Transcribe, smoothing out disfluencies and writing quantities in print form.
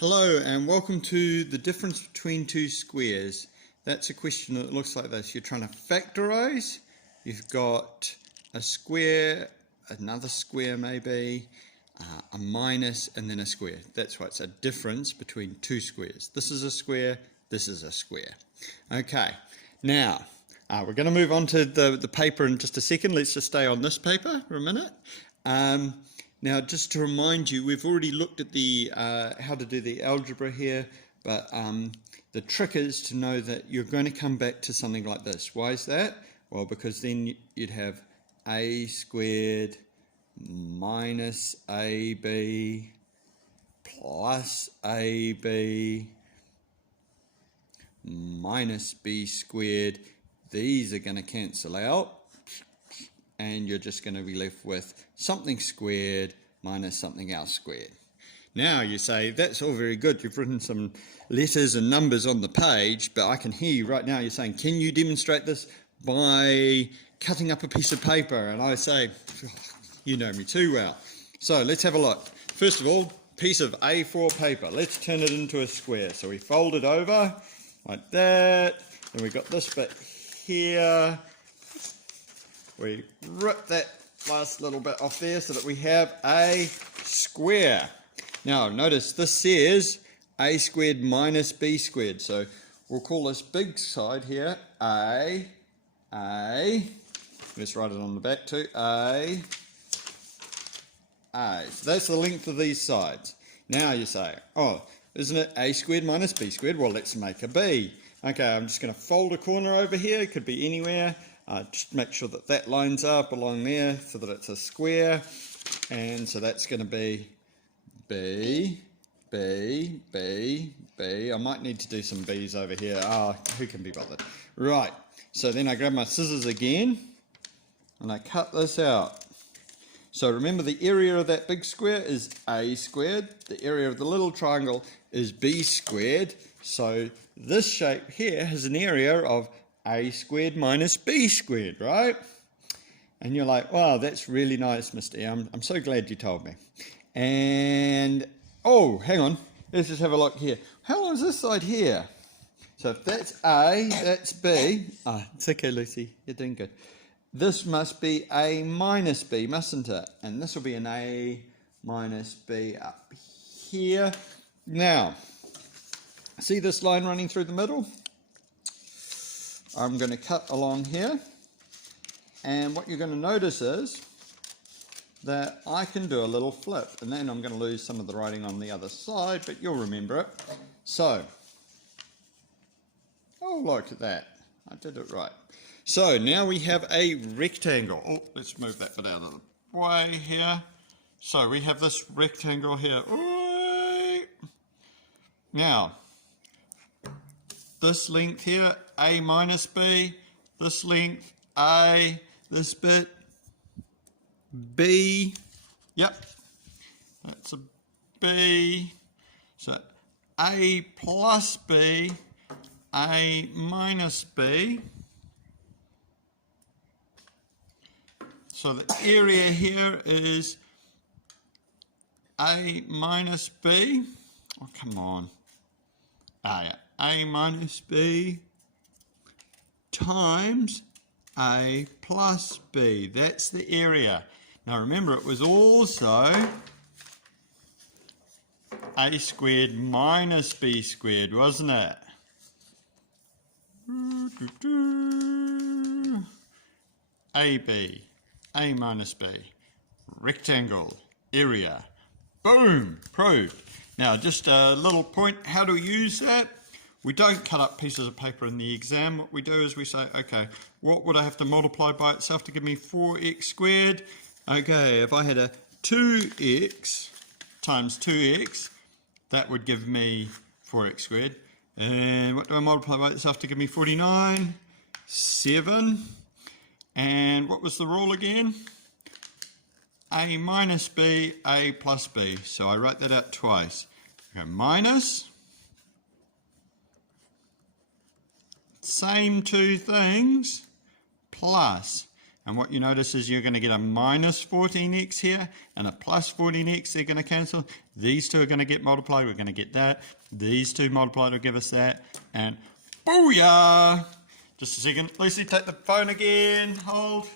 Hello and welcome to the difference between two squares. That's a question that looks like this. You're trying to factorize. You've got a square, another square maybe, a minus and then a square. That's why it's a difference between two squares. This is a square, this is a square. Okay, now we're going to move on to the paper in just a second. Let's just stay on this paper for a minute. Now, just to remind you, we've already looked at the how to do the algebra here, but the trick is to know that you're going to come back to something like this. Why is that? Well, because then you'd have a squared minus ab plus ab minus b squared. These are going to cancel out. And you're just going to be left with something squared minus something else squared. Now you say, that's all very good, you've written some letters and numbers on the page, but I can hear you right now, you're saying, can you demonstrate this by cutting up a piece of paper? And I say, you know me too well. So let's have a look. First of all, piece of A4 paper, let's turn it into a square. So we fold it over like that, and we've got this bit here. We rip that last little bit off there so that we have a square. Now notice this says a squared minus b squared. So we'll call this big side here a. Let's write it on the back too. A. So that's the length of these sides. Now you say, oh, isn't it a squared minus b squared? Well, let's make a b. Okay, I'm just going to fold a corner over here. It could be anywhere. Just make sure that that lines up along there so that it's a square. And so that's going to be B, B, B, B. I might need to do some B's over here. Who can be bothered? Right, so then I grab my scissors again and I cut this out. So remember, the area of that big square is A squared. The area of the little triangle is B squared. So this shape here has an area of A squared minus B squared, right? And you're like, wow, that's really nice, Mr. E. I'm so glad you told me. And, oh, hang on. Let's just have a look here. How long is this side here? So if that's A, that's B. It's okay, Lucy. You're doing good. This must be A minus B, mustn't it? And this will be an A minus B up here. Now, see this line running through the middle? I'm going to cut along here, and what you're going to notice is that I can do a little flip, and then I'm going to lose some of the writing on the other side, but you'll remember it. So, oh, look at that, I did it right. So now we have a rectangle. Oh, let's move that bit out of the way here. So we have this rectangle here. Now, this length here, A minus B, this length, A, this bit, B, yep, that's a B, so A plus B, A minus B, so the area here is A minus B, oh come on, yeah. A minus B times A plus B. That's the area. Now remember, it was also A squared minus B squared, wasn't it? AB, A minus B, rectangle, area. Boom, proved. Now just a little point, how to use that. We don't cut up pieces of paper in the exam. What we do is we say, okay, what would I have to multiply by itself to give me 4x squared? Okay, if I had a 2x times 2x, that would give me 4x squared. And what do I multiply by itself to give me 49? 7. And what was the rule again? A minus B, A plus B. So I write that out twice. Okay, minus. Same two things, plus. And what you notice is you're going to get a minus 14x here and a plus 14x. They're going to cancel. These two are going to get multiplied. We're going to get that. These two multiplied will give us that. And booyah! Just a second. Lucy, take the phone again. Hold.